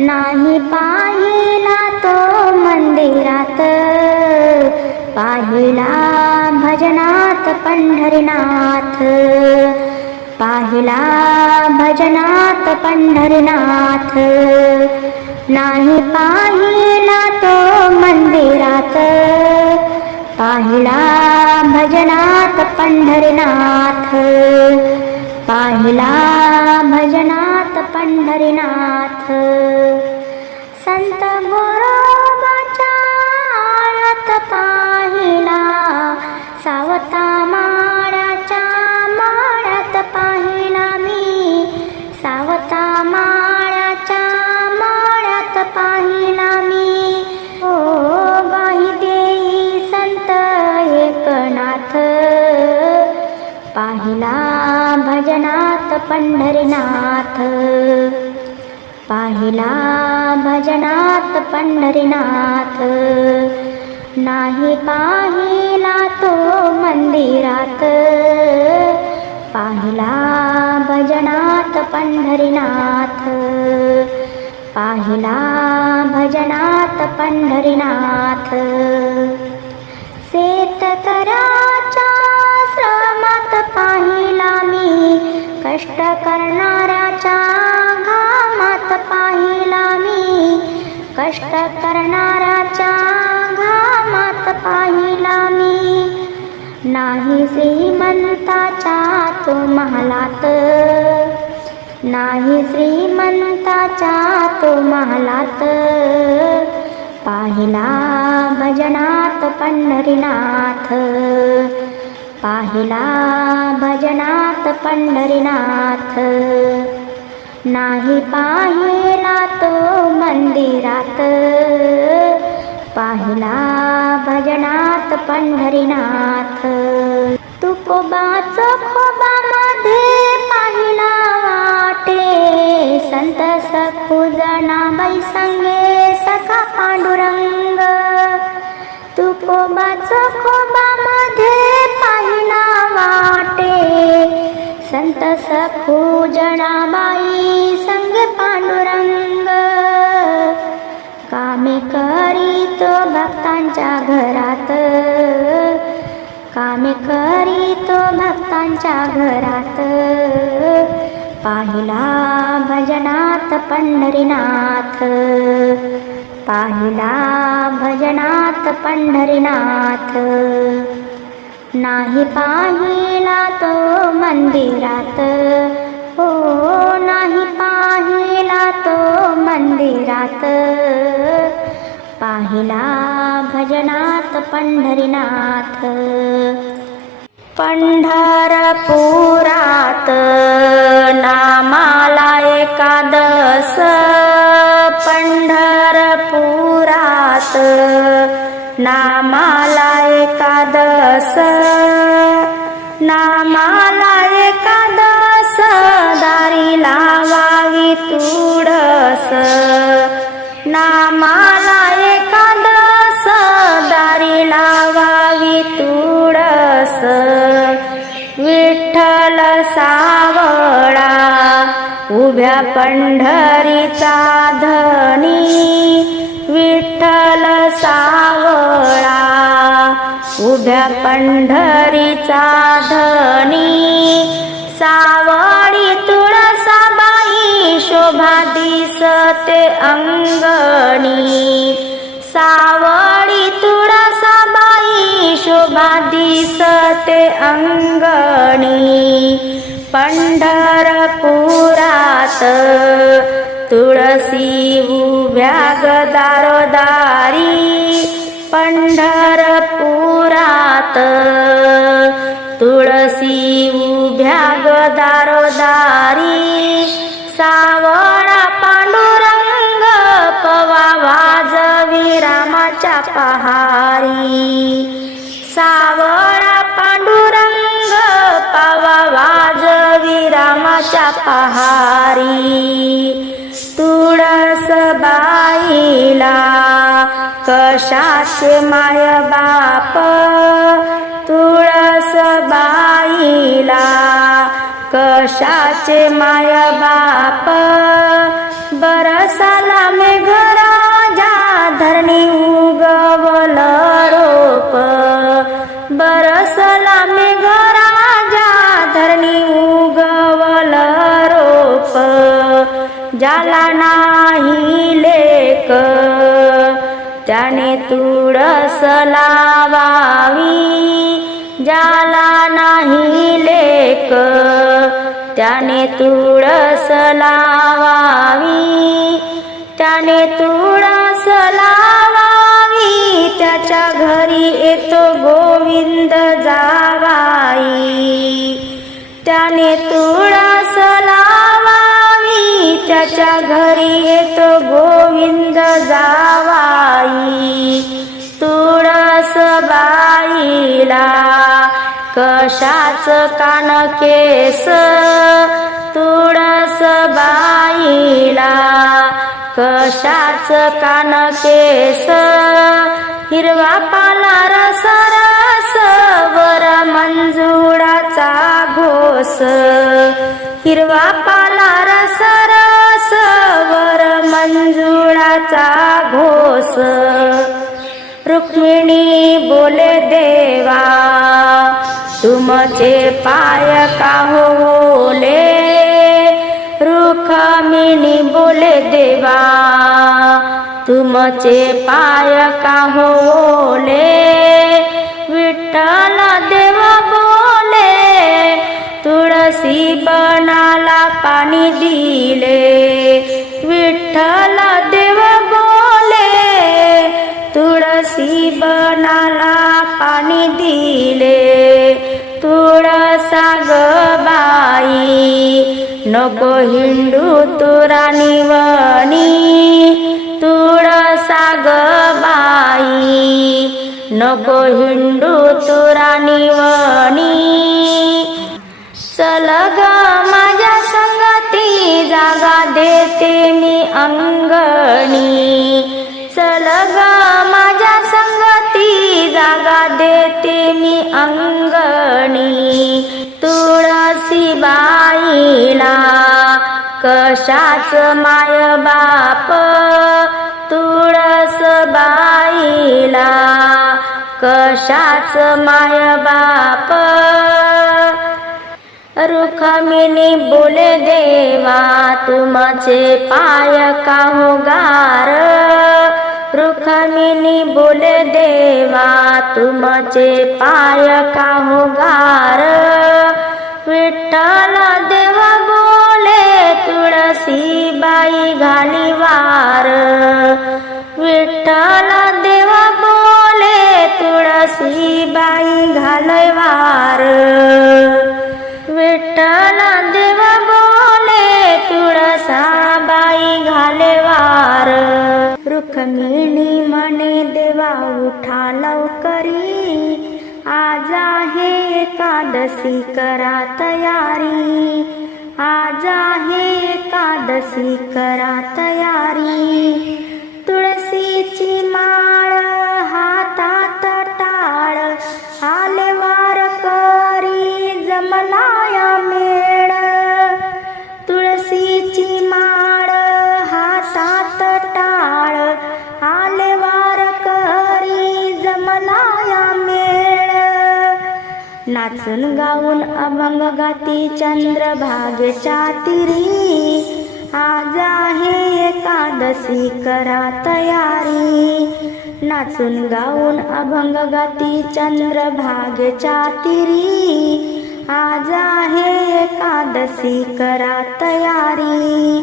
नाही पाहिला तो मंदिरात. पाहिला भजनात पंढरीनाथ. पाहिला भजनात पंढरीनाथ. नाही पाहिला तो मंदिरात. पाहिला भजनात पंढरीनाथ. पाहिला भजनात पंढरीनाथ. संत गोरोबाच्या आळत पाहिला. सावता माळ्याच्या माळ्यात पाहिला मी. सावता माळ्याच्या माळ्यात पाहिला मी. ओ बाही देई संत एकनाथ पाहिला भजनात पंढरीनाथ पाहिला भजनात पंढरीनाथ. नाही पाहिला तो मंदिरात. पाहिला भजनात पंढरीनाथ. पाहिला भजनात पंढरीनाथ. नाही श्रीमंताच्या तो महालात नाही श्रीमंताच्या तो महालात पाहिला भजनात पंढरीनाथ. पाहिला भजनात पंढरीनाथ. नाही पाहिला तो मंदिरात. पाहिला भजनात पंढरीनाथ. तुकोबाच खोबामध्ये पाहिला वाटे. संत सखुजनाबाई संगे सखा पांडुरंग. तुकोबाच खोबामध्ये पाहिला वाटे. संत सखुजनाबाई संगे पांडुरंग. कामे करीतो भक्तांच्या घरात. भक्तांच्या घरात. पाहिला भजनात पंढरीनाथ. पाहिला भजनात पंढरीनाथ. नाही पाहिला तो मंदिरात. हो नाही पाहिला तो मंदिरात. पाहिला भजनात पंढरीनाथ. पंढरपुरात नामाला एकादस. पंढरपुरात नामाला एकादस. नामा पंढरीचा धनी विठ्ठल सावळा. उभ्या पंढरीचा धनी सावळी तुळसाबाई शोभा दिसते अंगणी. सावळी तुळसाबाई शोभा दिसते अंगणी. पंढरपुरात तुळसी उभ्या गदारोदारी पंढरपुरात तुळसी उभ्या रामाच्या पहारी तुळस बाईला कशाचे माय बाप? तुळस बाईला कशाचे माय बाप? बरसाला मेघराजा तुळस लावावी त्याने तुळस लावावी त्याच्या घरी येतो गोविंद जावाई. त्याने तुळस लावावी त्याच्या घरी येतो गोविंद जावाई. तुळस बाईला कशाच कान केस तुळस बाईला कशाच कान केस? हिरवा पाला रस रस वर मंजुळाचा घोस. हिरवा पाला रस रस वर मंजुळाचा घोस. रुक्मिणी बोले देवा तुमचे पाय का होले कामिनी बोले देवा तुमचे पाय का होले विठ्ठल देव बोले तुळसी बनाला पाणी दिले विठ्ठल देव बोले तुळसी बनाला पाणी दिले तुळसा ग नको हिंडू तुरा निवणी तुळसा ग बाई. नको हिंडू तुरा निवणी चल ग माझ्या संगती जागा देते मी अंगणी. चल ग माझ्या संगती जागा देते मी अंगणी. तुळसी बाईला कशाच माय बाप? तुळस बाईला. कशाच माय बाप? रुखमिनी बोले देवा तुमचे पाय का हो गार रुखमिनी बोले देवा तुमचे पाय का गार विठ्ठला देव बोले तुळसीबाई घाली वार विठ्ठला देव बोले तुळसी बाई घालय वार विठ्ठला देव बोले तुळसा बाई घाले वार रुक्मिणी म्हणे देवा उठा लवकरी. आज आहे एकादशी करा तयारी। आज एकादशी करा तयारी नाचून गाऊन अभंग गाती चंद्रभागेच्या तिरी आज आहे एकादशी करा तयारी. नाचून गाऊन अभंग गाती चंद्रभागेच्या तिरी आज आहे एकादशी करा तयारी.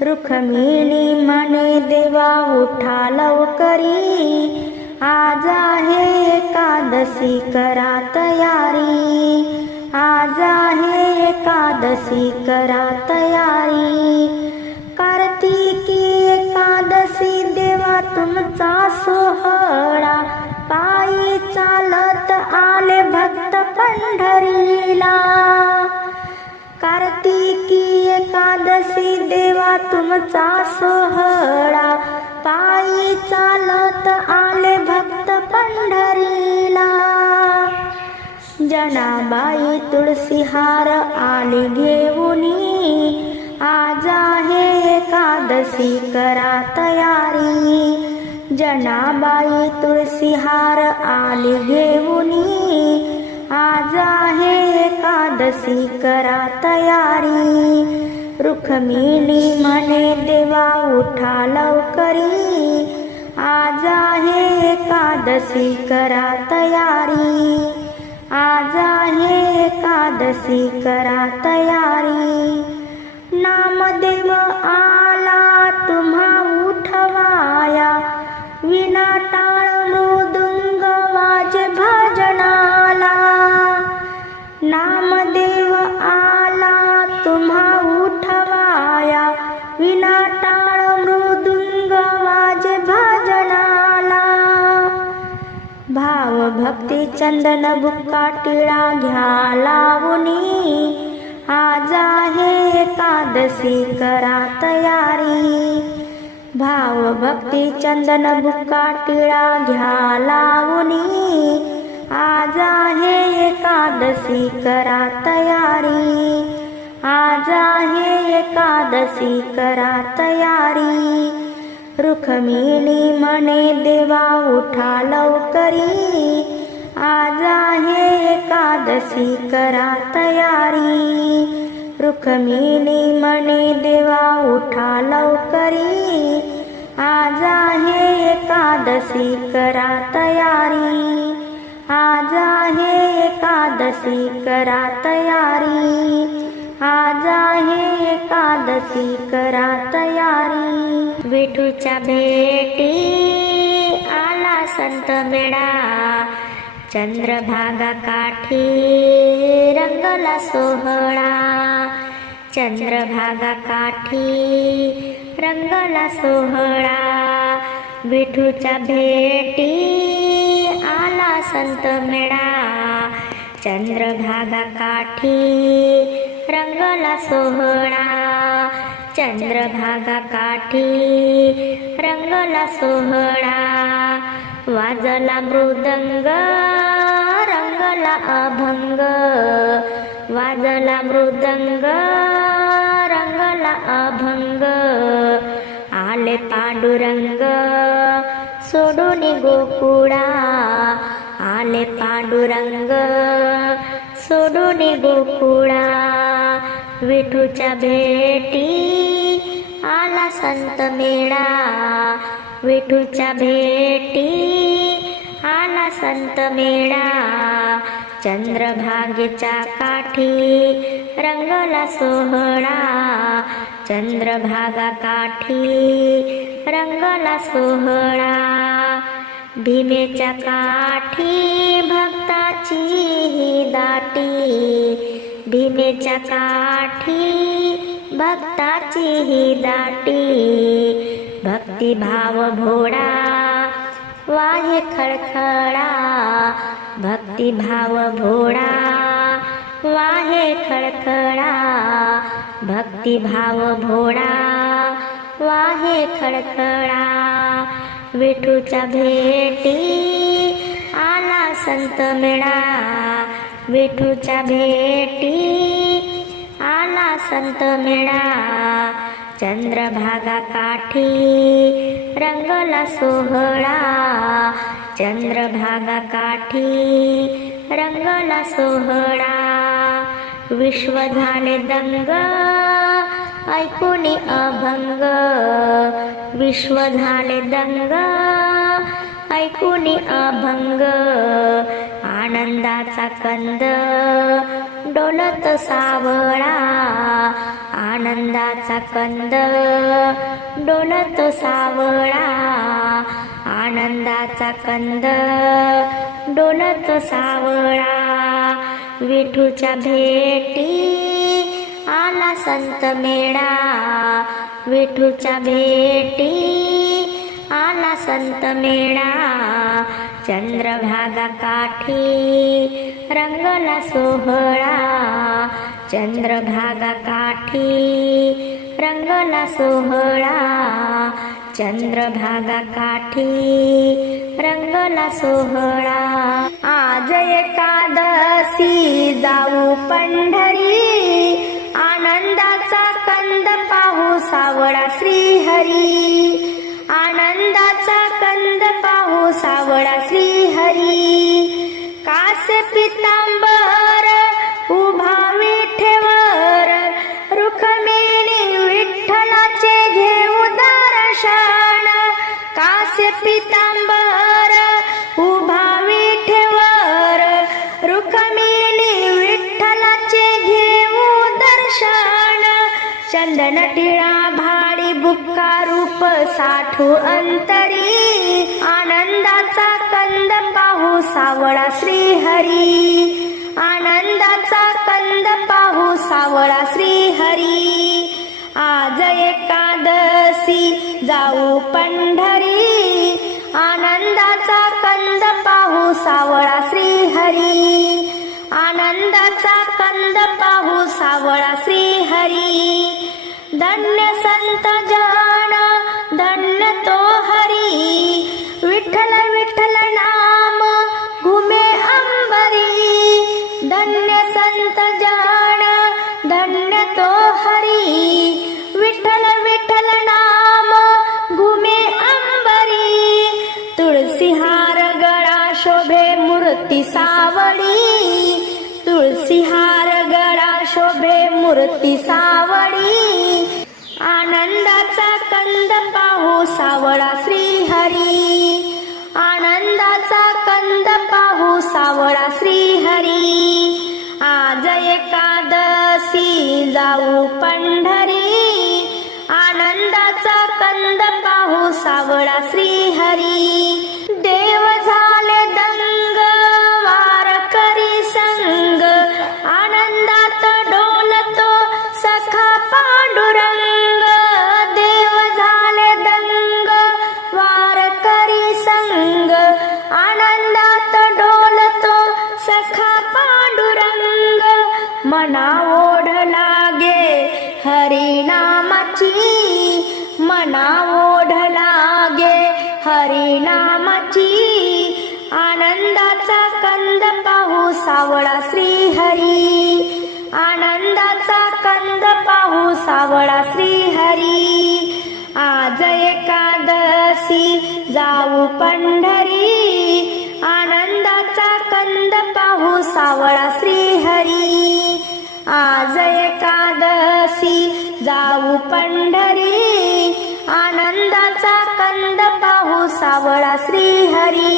रुखमिणी म्हणे देवा उठा लवकरी. आज आहे एकादशी करा तयारी. आज आहे एकादशी करा तयारी. कार्तिकी एकादशी देवा तुमचा सोहळा. पायी चालत आले भक्त पंढरीला. कार्तिकी एकादशी देवा तुमचा सोहळा. पायी चालत आले जनाबाई तुळसीहार आली घेऊनी आज आहे एकादशी करा तयारी. जनाबाई तुळशीहार आली घेऊनी आज आहे एकादशी करा तयारी. रुक्मिणी म्हणे देवा उठा लवकरी. आज आहे एकादशी करा तयारी. आज आहे एकादशी करा तयारी. नामदेव आ चंदन बुक्का टिळा घ्या लावणी आज आहे एकादशी करा तयारी. भाव भक्ती चंदन बुक्का टिळा घ्या लावणी आज आहे एकादशी करा तयारी. आज आहे एकादशी करा तयारी. रुखमिणी म्हणे देवा उठा लवकरी. आज आहे एकादशी करा तयारी. रुक्मिणी म्हणे देवा उठा लवकरी. आज आहे एकादशी करा तयारी. आज आहे एकादशी करा तयारी. आज आहे एकादशी करा तयारी. विठूच्या भेटी आला संत मेळा. चंद्रभागा काठी रंगला सोहळा. चंद्रभागा काठी रंगला सोहळा. विठूच्या भेटी आला संत मेळा. चंद्रभागा काठी रंगला सोहळा. चंद्रभागा काठी रंगला सोहळा. वाजला मृदंग रंगला अभंग. वाजला मृदंग रंगला अभंग. आले पांडुरंग सोडून गोकुळा. आले पांडुरंग सोडून गोकुळा. विठूच्या भेटी आला संत मेळा. विठूच्या भेटी आला संत मेळा चंद्रभागेच्या काठी रंगला सोहळा चंद्रभागा काठी रंगला सोहळा. भीमेच्या काठी भक्ताची ही दाटी भीमेच्या काठी भक्ताची ही दाटी. भक्तिभाव भोळा वाहे खळखळा भक्तिभाव भोळा वाहे खळखळा भक्तिभाव भोळा वाहे खडखडा. विठूच्या भेटी आला संत मेळा. विठूच्या भेटी आला संत मेळा. चंद्रभागा काठी रंगला सोहळा. चंद्रभागा काठी रंगला सोहळा. विश्व झाले दंग ऐकून अभंग. विश्व झाले दंग ऐकून अभंग. आनंदाचा कंद डोलत सावळा. आनंदाचा कंद डोलतो सावळा. आनंदाचा कंद डोलतो सावळा. विठूच्या भेटी आला संत मेळा. विठूच्या भेटी आला संत मेळा. चंद्रभागा काठी रंगला सोहळा. चंद्रभागा काठी रंगला सोहळा. चंद्रभागा काठी रंगला सोहळा. आज एकादशी जाऊ पंढरी. आनंदाचा कंद पाहू सावळा श्रीहरी. आनंदाचा कंद पाहू सावळा श्रीहरी. कास पिता साठू अंतरी. आनंदाचा कंद पाहू सावळा श्रीहरी. आनंदाचा कंद पाहू सावळा श्रीहरी. आज एकादशी जाऊ पंढरी. आनंदाचा कंद पाहू सावळा सावळा श्रीहरी. आनंदाचा कंद पाहू सावळा श्रीहरी. आज एकादशी जाऊ पंढरी. आनंदाचा कंद पाहू सावळा श्री मना ओढ लागे हरिनामाची मना ओढ लागे हरिनामाची आनंदाचा कंद पाहू सावळा श्री हरी आनंदाचा कंद पाहू सावळा श्री हरी आज एकादशी जाऊ पंढरी. आनंदाचा कंद पाहू सावळा श्री सावळा श्रीहरी.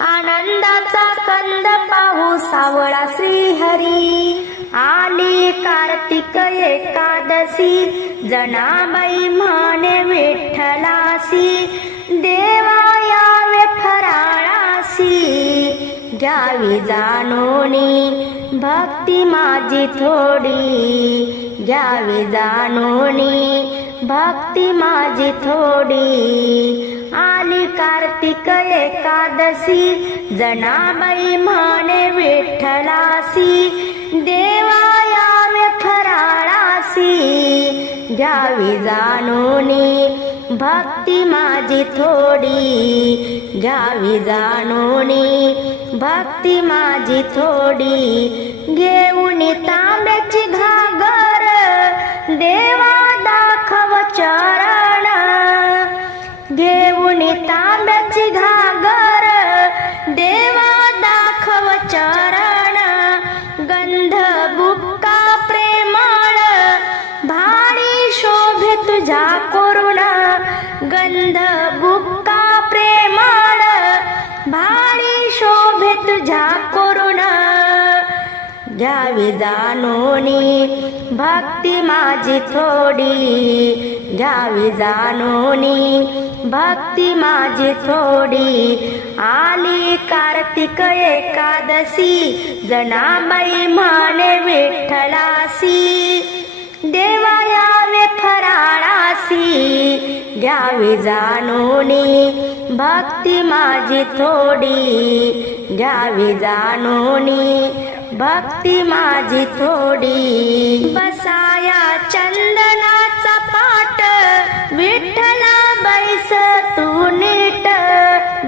आनंदाचा कंद पाहू सावळा श्रीहरी. आली कार्तिक एकादशी जनाबाई म्हणे विठ्ठलासी देवा यावे फराळासी घ्यावी जाणोनी भक्ती माझी थोडी. घ्यावी जाणोनी भक्ती माझी थोडी. आली कार्तिक एकादशी. जनाबाई म्हणे विठ्ठलासी देवाया फराळासी. घ्यावी जाणूनी भक्ती माझी थोडी. घ्यावी जाणूनी भक्ती माझी थोडी. घेऊन तांब्याची घागर देवा दाखव चारा. घागर देवा दाखव चरण गंध बुक्का प्रेमाळ भारी शोभे तुझा करुण गंध बुक्का प्रेमाळ भारी शोभे तुझा करुण. घ्यावी जाणोनी भक्ती माझी थोडी घ्यावी जाणूनी. भक्ती माझी थोडी आली कार्तिक एकादशी. जनाबाई म्हणे विठ्ठलासी. देवा यावे फराळासी. घ्यावी जाणूनी. भक्ती माझी थोडी घ्यावी जाणूनी. भक्ती माझी थोडी. बसाया चंदनाचा पाट विठ्ठला बैस तू नीट.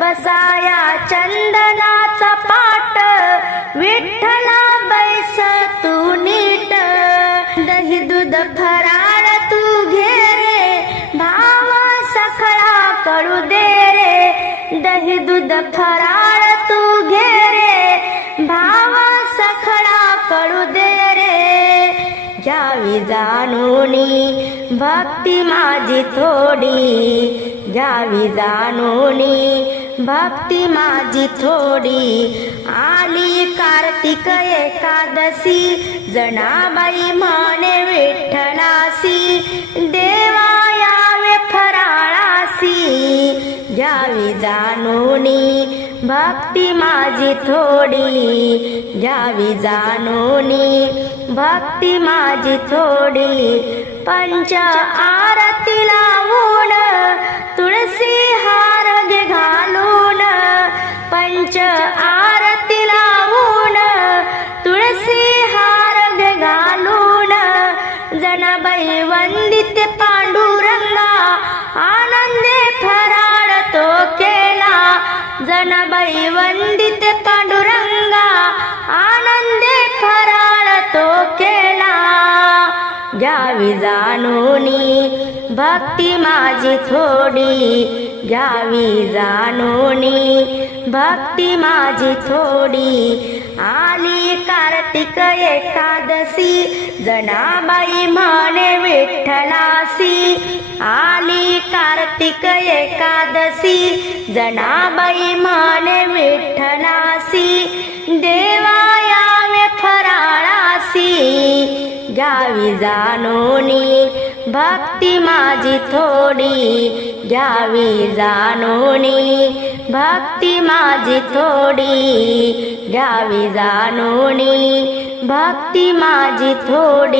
बसाया चंदनाचा पाट विठ्ठला बैस तू नीट. दही दूध फराळ तू घे रे भावा सखळा करू दे रे. दही दूध फराळ जाणूनी भक्ती माझी थोडी घ्यावी जाणूनी. भक्ती माझी थोडी आली कार्तिक एकादशी. जनाबाई म्हणे विठ्ठलासी देवा घ्यावी जाणूनी भक्ती माझी थोडी घ्यावी जाणूनी. भक्ती माझी थोडी पंच आरती लावून तुळसी हार घालून. पंच आरती लावून तुळसी हार घालून. जनाबाई वंदित पांडुरंगा आनंदे जनाबाई वंदित पांडुरंगा आनंदे फराळ तो केला घ्यावी जाणूनी भक्ती माझी थोडी घ्यावी जाणूनी भक्ती माझी थोडी. आली कार्तिक एकादशी जनाबाई म्हणे विठ्ठलासी. आली कार्तिक एकादशी जनाबाई म्हणे विठ्ठलासी. देवायावे फराळासी. गावी जाणोनी भक्ती माझी थोडी. घ्यावी जाणूनी भक्ती माझी थोडी घ्यावी जाणूनी. भक्ती माझी थोडी